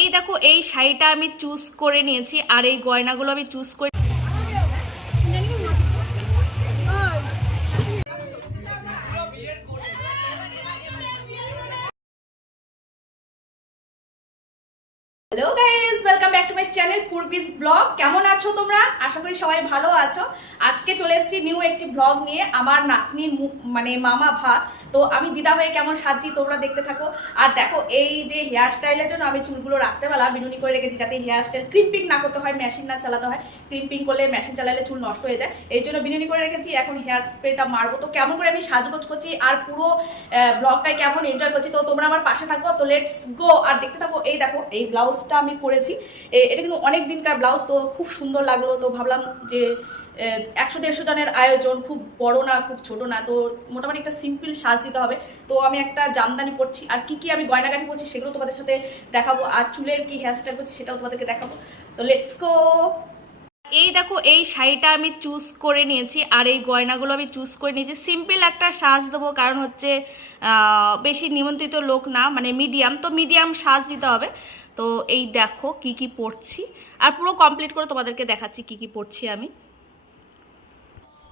এই দেখো, এই শাড়িটা আমি চুজ করে নিয়েছি আর এই গয়নাগুলো আমি চুজ করে হ্যালো ওয়েলকাম চ্যানেল ব্লগ কেমন আছো তোমরা? আশা করি সবাই ভালো আছো। আজকে চলে এসেছি নিউ একটি ব্লগ নিয়ে। আমার নাতনির মানে মামা ভাত তো আমি দিদা হয়ে কেমন সাজছি তোমরা দেখতে থাকো। আর দেখো, এই যে হেয়ার স্টাইলের জন্য আমি চুলগুলো রাখতে বেলা বিনুনি করে রেখেছি যাতে হেয়ার স্টাইল ক্রিম্পিং না করতে হয় মেশিন না চালাতে হয়। ক্রিম্পিং করলে মেশিন চালালে চুল নষ্ট হয়ে যায়। এই জন্য বিনুনি করে রেখেছি, এখন হেয়ার স্প্রেটা মারবো। তো কেমন করে আমি সাজগোজ করছি আর পুরো ব্লগটায় কেমন এনজয় করছি, তো তোমরা আমার পাশে থাকো। তো লেটস গো আর দেখতে থাকো, এই দেখো, এই ব্লাউজটা আমি পরেছি। এটা কিন্তু অনেক দিনকার ব্লাউজ তো খুব সুন্দর লাগল। তো ভাবলাম যে একশো দেড়শো জনের আয়োজন, খুব বড় না, খুব ছোট না, তো মোটামুটি একটা সিম্পল সাজ দিতে হবে। তো আমি একটা জামদানি পরছি, আর কি কি আমি গয়নাগাটি পরছি সেগুলো তোমাদের সাথে দেখাবো, আর চুলের কি হেয়ার স্টাইল করছি সেটাও তোমাদেরকে দেখাবো। তো লেটস গো এই দেখো, এই শাড়িটা আমি চুজ করে নিয়েছি, আর এই গয়নাগুলো আমি চুজ করে নিয়েছি। সিম্পল একটা সাজ দেবো, কারণ হচ্ছে বেশি নিমন্ত্রিত লোক না মানে মিডিয়াম তো মিডিয়াম সাজ দিতে হবে। তো এই দেখো কি কি পরছি, আর পুরো কমপ্লিট করে তোমাদেরকে দেখাচ্ছি কি কি পরছি আমি।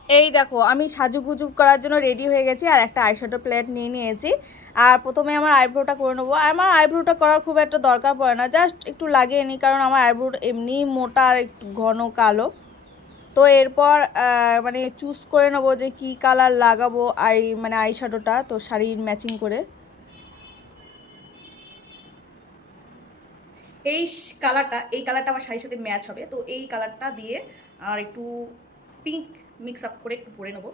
এই দেখো, আমি সাজুগুজু করার জন্য রেডি হয়ে গেছি আর একটা আইশ্যাডো প্লেট নিয়ে নিয়েছি। আর প্রথমে আমার আইব্রোটা করে নেব। আমার আইব্রোটা করার খুব একটা দরকার পড়ে না জাস্ট একটু লাগিয়ে নিই, কারণ আমার আইব্রোটা এমনি মোটা আর একটু ঘন কালো। তো এরপর মানে চুজ করে নেব যে কি কালার লাগাবো আই মানে আইশ্যাডোটা তো শাড়ির ম্যাচিং করে। এই কালারটা এই কালারটা আমার শাড়ির সাথে ম্যাচ হবে, তো এই কালারটা দিয়ে আর একটু পিঙ্ক মিক্স আপ করে একটু পরে নেব।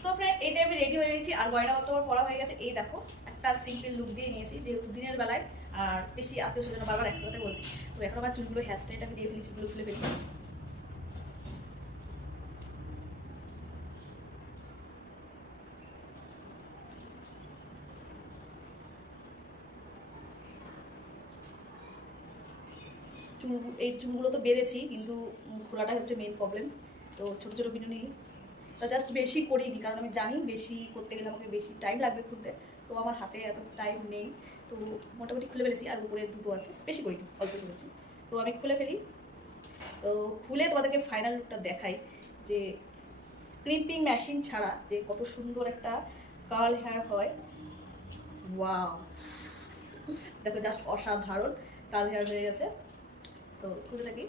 সো ফ্রেন্ড এই যে আমি রেডি হয়ে গেছি। আর গয়নাপত্র আমার পরা হয়ে গেছে। এই দেখো, একটা সিম্পল লুক দিয়ে নিয়েছি। যেহেতু দিনের বেলায়, আর বেশি আত্মীয় স্বজন বারবার একটা কথা বলছি। তো এখন আমার চুলগুলো হেয়ার আমি দিয়ে ফেলি, চুলগুলো ফেলি। চুল, এই চুলগুলো তো বেড়েছি, কিন্তু মুখ খোলাটাই হচ্ছে মেন প্রবলেম তো ছোটো ছোটো বিনুনি তা জাস্ট বেশি করিনি, কারণ আমি জানি বেশি করতে গেলে আমাকে বেশি টাইম লাগবে খুলতে। তো আমার হাতে এত টাইম নেই। তো মোটামুটি খুলে ফেলেছি, আর উপরে দুটো আছে। বেশি করিনি, অল্প করেছি। তো আমি খুলে ফেলি। তো খুলে তোমাদেরকে ফাইনাল লুকটা দেখাই, যে ক্রিম্পিং মেশিন ছাড়া যে কত সুন্দর একটা কার্ল হেয়ার হয়। ওয়াও দেখো জাস্ট অসাধারণ কার্ল হেয়ার হয়ে গেছে। তো খুলে থাকি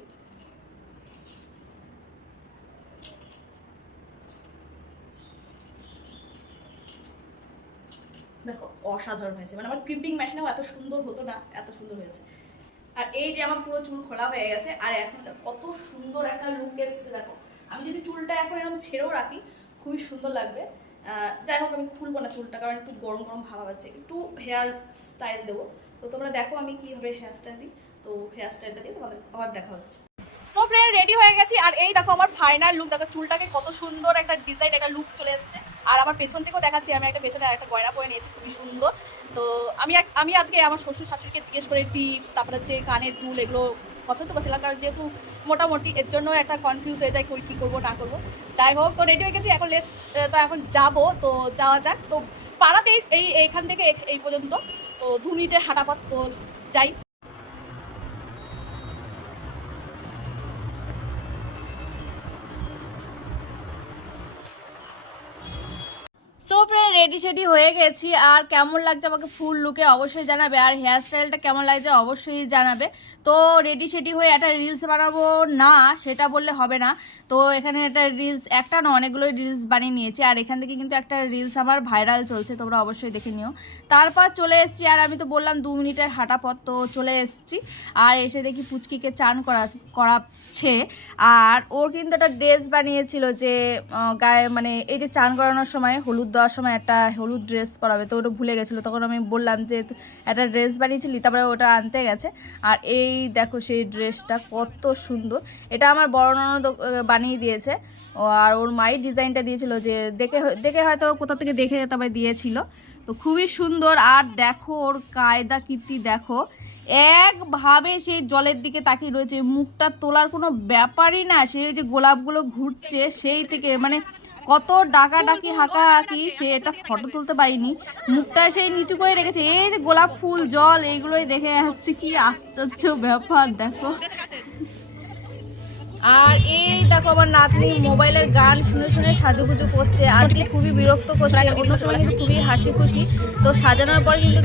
দেখো, অসাধারণ হয়েছে। মানে আমার ক্রিম্পিং মেশিনেও এত সুন্দর হতো না, এত সুন্দর হয়েছে। আর এই যে আমার পুরো চুল খোলা হয়ে গেছে, আর এখন কত সুন্দর একটা লুক এসেছে, দেখো। আমি যদি চুলটা এখন এরকম ছেড়েও রাখি, খুবই সুন্দর লাগবে। যাই হোক, আমি খুলবো না চুলটা, কারণ একটু গরম গরম ভাবা আছে। একটু হেয়ার স্টাইল দেবো। তো তোমরা দেখো আমি কীভাবে হেয়ার স্টাইল দিই। তো হেয়ার স্টাইলটা দিয়ে তোমাদের, আবার দেখা হচ্ছে। সো ফ্রেন্ড রেডি হয়ে গেছি। আর এই দেখো, আমার ফাইনাল লুক দেখো, চুলটাকে কত সুন্দর একটা ডিজাইন একটা লুক চলে এসেছে। আর আমার পেছন থেকেও দেখাচ্ছি, আমি একটা পেছনে একটা গয়না পরে নিয়েছি, খুবই সুন্দর। তো আমি আমি আজকে আমার শ্বশুর শাশুড়িকে জিজ্ঞেস করে টিপ, তারপরে হচ্ছে কানের দুল এগুলো পছন্দ করছিলাম, কারণ যেহেতু মোটামুটি এর জন্য একটা কনফিউজ হয়ে যায় কী করব, না করব। যাই হোক, তো রেডি হয়ে গেছি, এখন লেস তো এখন যাব, তো যাওয়া যাক। তো পাড়াতেই এই, এইখান থেকে এই- পর্যন্ত। তো দু মিনিটের হাঁটা পথ তো যাই। সো ফ্রেন্ড রেডি সেডি হয়ে গেছি। আর কেমন লাগছে আমাকে ফুল লুকে অবশ্যই জানাবে। আর হেয়ার স্টাইলটা কেমন লাগছে অবশ্যই জানাবে। তো রেডি সেডি হয়ে একটা রিলস বানাবো না, সেটা বললে হবে না। তো এখানে একটা রিলস একটা না অনেকগুলো রিলস বানিয়ে নিয়েছি। আর এখান থেকে কিন্তু একটা রিলস আমার ভাইরাল চলছে, তোমরা অবশ্যই দেখে নিও। তারপর চলে এসেছি, আর আমি তো বললাম দু মিনিটের হাঁটা পথ, তো চলে এসেছি। আর এসে দেখি পুচকিকে চান করা, করাচ্ছে। আর ওর কিন্তু একটা ড্রেস বানিয়েছিল যে গায়ে মানে এই যে চান করানোর সময় হলুদ দেওয়ার সময় একটা হলুদ ড্রেস পরাবে, তো ওটা ভুলে গেছিল। তখন আমি বললাম যে একটা ড্রেস বানিয়েছিলি? তারপরে ওটা আনতে গেছে। আর এই দেখো সেই ড্রেসটা কত সুন্দর। এটা আমার বড় ননদ বানিয়ে দিয়েছে। আর ওর মাই ডিজাইনটা দিয়েছিল যে, দেখে দেখে হয়তো কোথা থেকে দেখে তবে দিয়েছিল। তো খুবই সুন্দর। আর দেখো ওর কায়দা কীর্তি, দেখো। একভাবে সেই জলের দিকে তাকিয়ে রয়েছে। মুখটা তোলার কোনো ব্যাপারই না। সে যে গোলাপগুলো ঘুরছে, সেই থেকে মানে কত ডাকা ডাকি হাঁকা কি সে এটা ফটো তুলতে পারিনি। মুখটা সেই নিচু করে রেখেছে। এই যে গোলাপ ফুল, জল, এইগুলোই দেখে যাচ্ছে কি আশ্চর্য ব্যাপার, দেখো। আর এই দেখো আমার নাতনি মোবাইলের গান শুনে শুনে সাজুগুজু করছে। আজকে খুবই বিরক্ত করছে অন্য সময় কিন্তু খুবই হাসি খুশি তো সাজানোর পর কিন্তু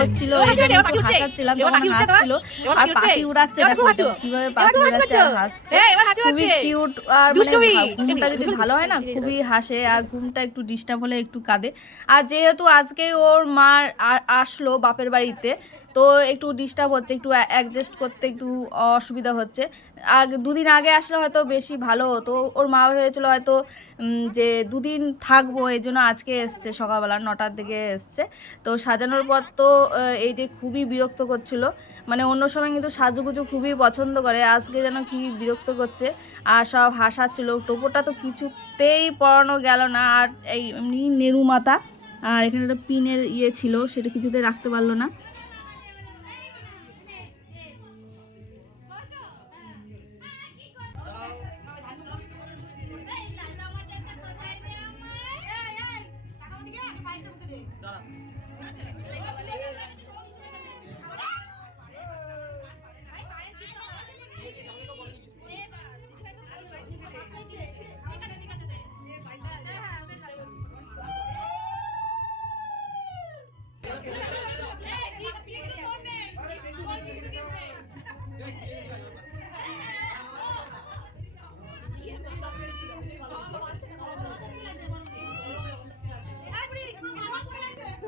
করছিল হাসাচ্ছিলাম তখন হাসছিল। আর পাখি উড়াচ্ছে দেখো কীভাবে পাখি উড়াচ্ছে আর হাসছে। খুবই কিউট আর মানে ঘুমটা যদি ভালো হয় না খুবই হাসে আর ঘুমটা একটু ডিস্টার্ব হলে একটু কাঁদে। আর যেহেতু আজকে ওর মা আসলো বাপের বাড়িতে তো একটু ডিস্টার্ব হচ্ছে, একটু অ্যাডজাস্ট করতে একটু অসুবিধা হচ্ছে। আগে, দুদিন আগে আসলে হয়তো বেশি ভালো হতো। ওর মা ভেবেছিল হয়তো যে দুদিন থাকব, এই জন্য আজকে এসছে, সকালবেলা নটার দিকে এসছে। তো সাজানোর পর তো এই যে খুবই বিরক্ত করছিল। মানে অন্য সময় কিন্তু সাজুগুজু খুবই পছন্দ করে, আজকে যেন কি বিরক্ত করছে। আর সব হাসাচ্ছিল টোপোটা তো কিছুতেই পরানো গেল না। আর এই এমনি নেরু মাথা, আর এখানে একটা পিনের ইয়ে ছিল, সেটা কিছুতে রাখতে পারল না।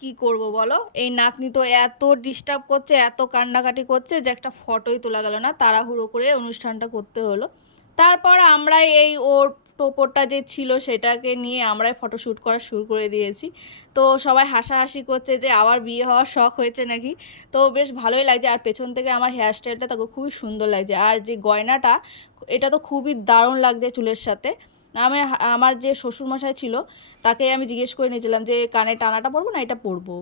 কি করব বলো? এই নাতনি তো এত ডিস্টার্ব করছে, এত কান্নাকাটি করছে যে একটা ফটোই তোলা গেল না, তাড়াহুড়ো করে অনুষ্ঠানটা করতে হলো। তারপর আমরা এই ওর টোপরটা যে ছিল সেটাকে নিয়ে আমরাই ফটোশ্যুট করা শুরু করে দিয়েছি। তো সবাই হাসাহাসি করছে যে আবার বিয়ে হওয়ার শখ হয়েছে নাকি? তো বেশ ভালোই লাগছে, আর পেছন থেকে আমার হেয়ার স্টাইলটা তাকে খুবই সুন্দর লাগছে। আর যে গয়নাটা, এটা তো খুবই দারুণ লাগছে চুলের সাথে। আমি আমার যে শ্বশুরমশাই ছিল, তাকে আমি জিজ্ঞেস করে নিয়েছিলাম যে, কানে টানাটা পরবো না, এটা পরবো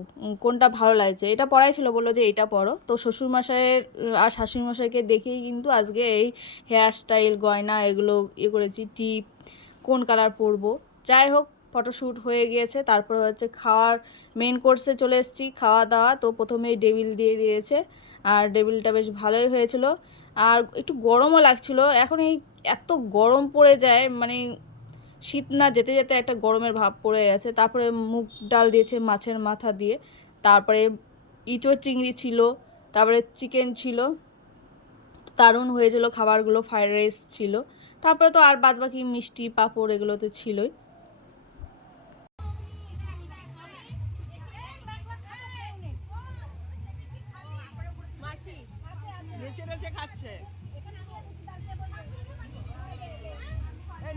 কোনটা ভালো লাগছে? এটা পরাই ছিল, বলল যে এটা পরো তো শ্বশুরমশাইয়ের আর শাশুড়িমশাইকে দেখেই কিন্তু আজকে এই হেয়ার স্টাইল গয়না এগুলো ইয়ে করেছি, টিপ, কোন কালার পরবো? যাই হোক ফটোশ্যুট হয়ে গিয়েছে, তারপরে হচ্ছে খাওয়ার মেন কোর্সে চলে এসেছি, খাওয়া দাওয়া, তো প্রথমেই ডেবিল দিয়ে দিয়েছে, আর ডেবিলটা বেশ ভালোই হয়েছিল। আর একটু গরমও লাগছিল। এখন এই এত গরম পড়ে যায় মানে শীত না যেতে যেতে একটা গরমের ভাব পড়ে গেছে। তারপরে মুগ ডাল দিয়েছে মাছের মাথা দিয়ে। তারপরে ইঁচড় চিংড়ি ছিল, তারপরে চিকেন ছিল, দারুণ হয়েছিল খাবারগুলো, ফ্রাইড রাইস ছিল। তারপরে তো আর বাদ বাকি মিষ্টি, পাঁপড় এগুলো তো ছিলই। নেচে খাচ্ছে।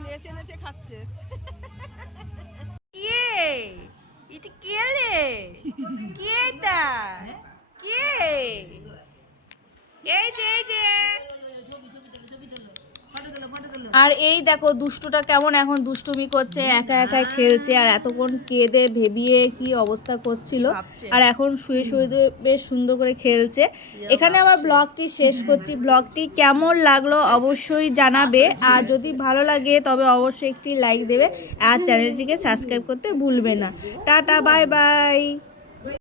নেচে নেচে খাচ্ছে। কে? ইটি কে রে কে এটা? কে? এই যে এই যে। আর এই দেখো দুষ্টুটা কেমন এখন দুষ্টুমি করছে একা একা খেলছে আর এতক্ষণ কেঁদে ভেবিয়ে কি অবস্থা করছিল। আর এখন শুয়ে শুয়ে বেশ সুন্দর করে খেলছে। এখানে আমার ব্লগটি শেষ করছি। ব্লগটি কেমন লাগল অবশ্যই জানাবে। আর যদি ভালো লাগে তবে অবশ্যই একটি লাইক দেবে। আর চ্যানেলটিকে সাবস্ক্রাইব করতে ভুলবে না। Tata bye bye